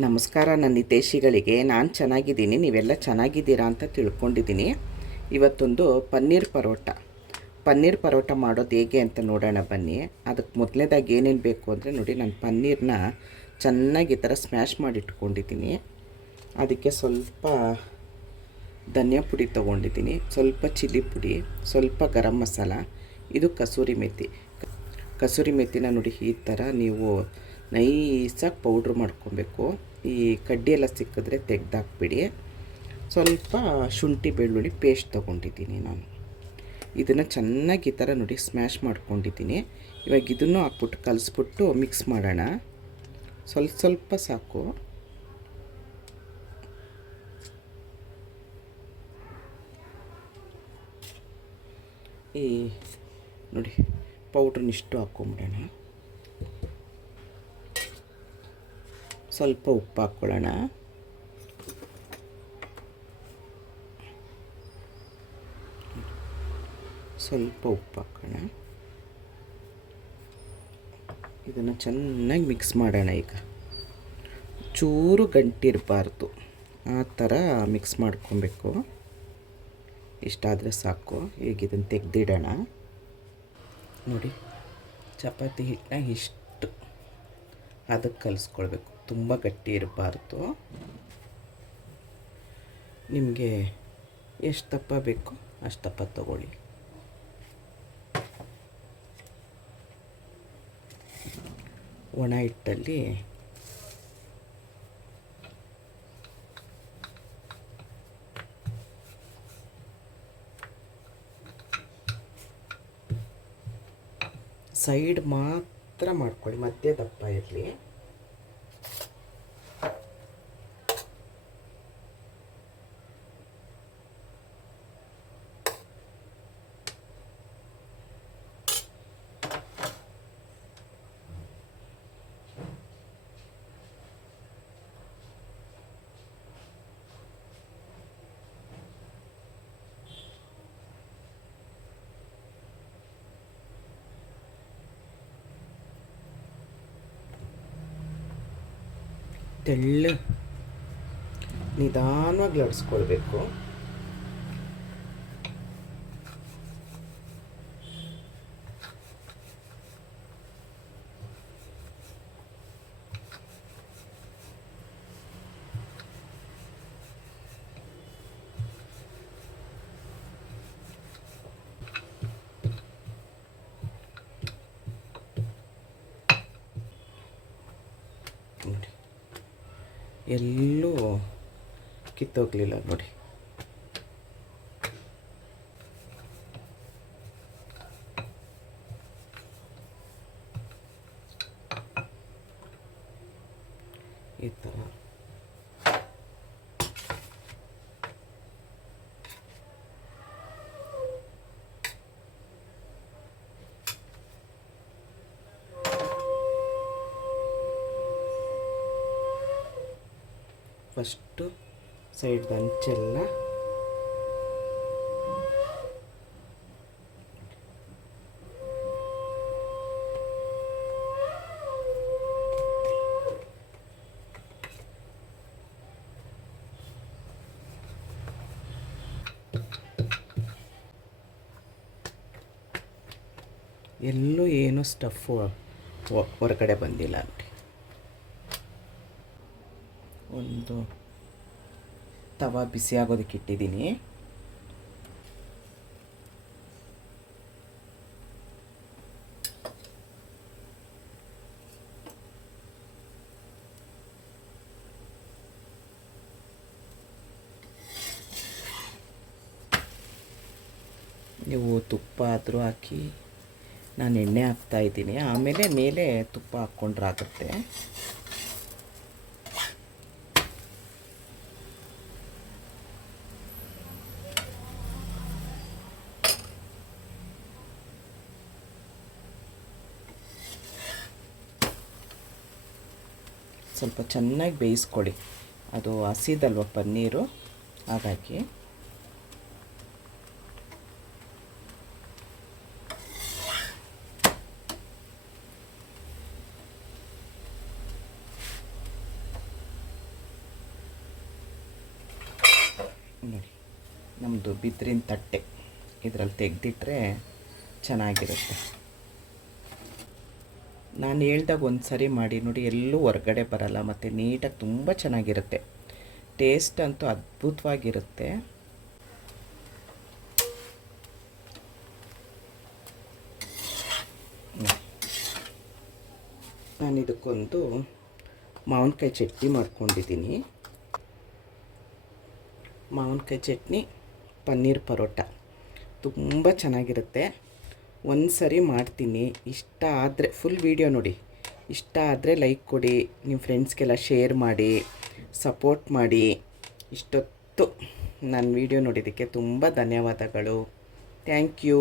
ನಮಸ್ಕಾರ, ನನ್ನ ಹಿತೇಶಿಗಳಿಗೆ ನಾನು ಚೆನ್ನಾಗಿದ್ದೀನಿ, ನೀವೆಲ್ಲ ಚೆನ್ನಾಗಿದ್ದೀರಾ ಅಂತ ತಿಳ್ಕೊಂಡಿದ್ದೀನಿ. ಇವತ್ತೊಂದು ಪನ್ನೀರ್ ಪರೋಟ. ಪನ್ನೀರ್ ಪರೋಟ ಮಾಡೋದು ಹೇಗೆ ಅಂತ ನೋಡೋಣ ಬನ್ನಿ. ಅದಕ್ಕೆ ಮೊದಲನೇದಾಗಿ ಏನೇನು ಬೇಕು ಅಂದರೆ ನೋಡಿ, ನಾನು ಪನ್ನೀರನ್ನ ಚೆನ್ನಾಗಿ ಥರ ಸ್ಮ್ಯಾಶ್ ಮಾಡಿಟ್ಕೊಂಡಿದ್ದೀನಿ. ಅದಕ್ಕೆ ಸ್ವಲ್ಪ ಧನಿಯಾ ಪುಡಿ ತೊಗೊಂಡಿದ್ದೀನಿ. ಸ್ವಲ್ಪ ಚಿಲ್ಲಿ ಪುಡಿ, ಸ್ವಲ್ಪ ಗರಂ ಮಸಾಲ, ಇದು ಕಸೂರಿ ಮೆತ್ತಿ ಕಸೂರಿ ಮೆತ್ತಿನ ನೋಡಿ ಈ ಥರ ನೀವು ನೈಸಾಗಿ ಪೌಡ್ರ್ ಮಾಡ್ಕೊಬೇಕು. ಈ ಕಡ್ಡಿ ಎಲ್ಲ ಸಿಕ್ಕಿದ್ರೆ ತೆಗ್ದಾಕ್ಬಿಡಿ. ಸ್ವಲ್ಪ ಶುಂಠಿ ಬೆಳ್ಳುಳ್ಳಿ ಪೇಸ್ಟ್ ತೊಗೊಂಡಿದ್ದೀನಿ ನಾನು. ಇದನ್ನು ಚೆನ್ನಾಗಿ ಈ ಥರ ನೋಡಿ ಸ್ಮ್ಯಾಶ್ ಮಾಡ್ಕೊಂಡಿದ್ದೀನಿ. ಇವಾಗ ಇದನ್ನು ಹಾಕ್ಬಿಟ್ಟು ಕಲಸ್ಬಿಟ್ಟು ಮಿಕ್ಸ್ ಮಾಡೋಣ. ಸ್ವಲ್ಪ ಸ್ವಲ್ಪ ಸಾಕು. ಈ ನೋಡಿ ಪೌಡ್ರನ್ನಿಷ್ಟು ಹಾಕ್ಕೊಂಬಿಡೋಣ ಸ್ವಲ್ಪ ಉಪ್ಪು ಹಾಕ್ಕೊಳ್ಳೋಣ. ಸ್ವಲ್ಪ ಉಪ್ಪು ಹಾಕೋಣ ಇದನ್ನು ಚೆನ್ನಾಗಿ ಮಿಕ್ಸ್ ಮಾಡೋಣ ಈಗ. ಚೂರು ಗಂಟಿರಬಾರ್ದು ಆ ಥರ ಮಿಕ್ಸ್ ಮಾಡ್ಕೊಬೇಕು. ಇಷ್ಟಾದರೆ ಸಾಕು. ಈಗ ಇದನ್ನು ತೆಗೆದಿಡೋಣ. ನೋಡಿ, ಚಪಾತಿ ಹಿಟ್ಟನ್ನ ಇಷ್ಟು ಅದಕ್ಕೆ ಕಲಿಸ್ಕೊಳ್ಬೇಕು. ತುಂಬ ಗಟ್ಟಿ ಇರಬಾರ್ದು. ನಿಮಗೆ ಎಷ್ಟು ದಪ್ಪ ಬೇಕು ಅಷ್ಟು ದಪ್ಪ ತಗೊಳ್ಳಿ. ಒಣ ಹಿಟ್ಟಲ್ಲಿ ಸೈಡ್ ಮಾತ್ರ ಮಾಡ್ಕೊಳ್ಳಿ ಮತ್ತೆ ದಪ್ಪ ಇರಲಿ. ತೆಳ್ಳ ನಿಧಾನವಾಗಿ ಲಡ್ಸ್ಕೊಳ್ಬೇಕು ನೋಡಿ. ಎಲ್ಲೂ ಕಿತ್ತೋಗ್ಲಿಲ್ಲ ನೋಡಿ. ಈ ಥರ ಫಸ್ಟು ಸೈಡ್ ಅಂಚೆಲ್ಲ. ಎಲ್ಲೂ ಏನು ಸ್ಟಫು ಹೊರಗಡೆ ಬಂದಿಲ್ಲ ಒಂದು ತವ ಬಿಸಿ ಆಗೋದಕ್ಕೆ ಇಟ್ಟಿದ್ದೀನಿ. ನೀವು ತುಪ್ಪ ಆದರೂ ಹಾಕಿ, ನಾನು ಎಣ್ಣೆ ಹಾಕ್ತಾಯಿದ್ದೀನಿ ಆಮೇಲೆ ಮೇಲೆ ತುಪ್ಪ ಹಾಕ್ಕೊಂಡ್ರೆ ಸ್ವಲ್ಪ ಚೆನ್ನಾಗಿ ಬೇಯಿಸ್ಕೊಳ್ಳಿ ಅದು ಹಸಿದಲ್ವ ಪನ್ನೀರು? ಹಾಗಾಗಿ. ನೋಡಿ ನಮ್ಮದು ಬಿದ್ರಿನ ತಟ್ಟೆ. ಇದರಲ್ಲಿ ತೆಗೆದಿಟ್ರೆ ಚೆನ್ನಾಗಿರುತ್ತೆ. ನಾನು ಹೇಳ್ದಾಗ ಒಂದು ಸರಿ ಮಾಡಿ, ನೋಡಿ ಎಲ್ಲೂ ಹೊರಗಡೆ ಬರಲ್ಲ, ಮತ್ತು ನೀಟಾಗಿ ತುಂಬ ಚೆನ್ನಾಗಿರುತ್ತೆ. ಟೇಸ್ಟ್ ಅಂತೂ ಅದ್ಭುತವಾಗಿರುತ್ತೆ. ನಾನು ಇದಕ್ಕೊಂದು ಮಾವಿನಕಾಯಿ ಚಟ್ನಿ ಮಾಡ್ಕೊಂಡಿದ್ದೀನಿ ಮಾವಿನಕಾಯಿ ಚಟ್ನಿ ಪನ್ನೀರ್ ಪರೋಟ. ತುಂಬ ಚೆನ್ನಾಗಿರುತ್ತೆ. ಒಂದು ಸರಿ ಮಾಡ್ತೀನಿ. ಇಷ್ಟ ಆದರೆ ಫುಲ್ ವೀಡಿಯೋ ನೋಡಿ. ಇಷ್ಟ ಆದರೆ ಲೈಕ್ ಕೊಡಿ ನಿಮ್ಮ ಫ್ರೆಂಡ್ಸ್ಗೆಲ್ಲ ಶೇರ್ ಮಾಡಿ ಸಪೋರ್ಟ್ ಮಾಡಿ. ಇಷ್ಟೊತ್ತು ನನ್ನ ವೀಡಿಯೋ ನೋಡಿದ್ದಕ್ಕೆ ತುಂಬ ಧನ್ಯವಾದಗಳು. Thank you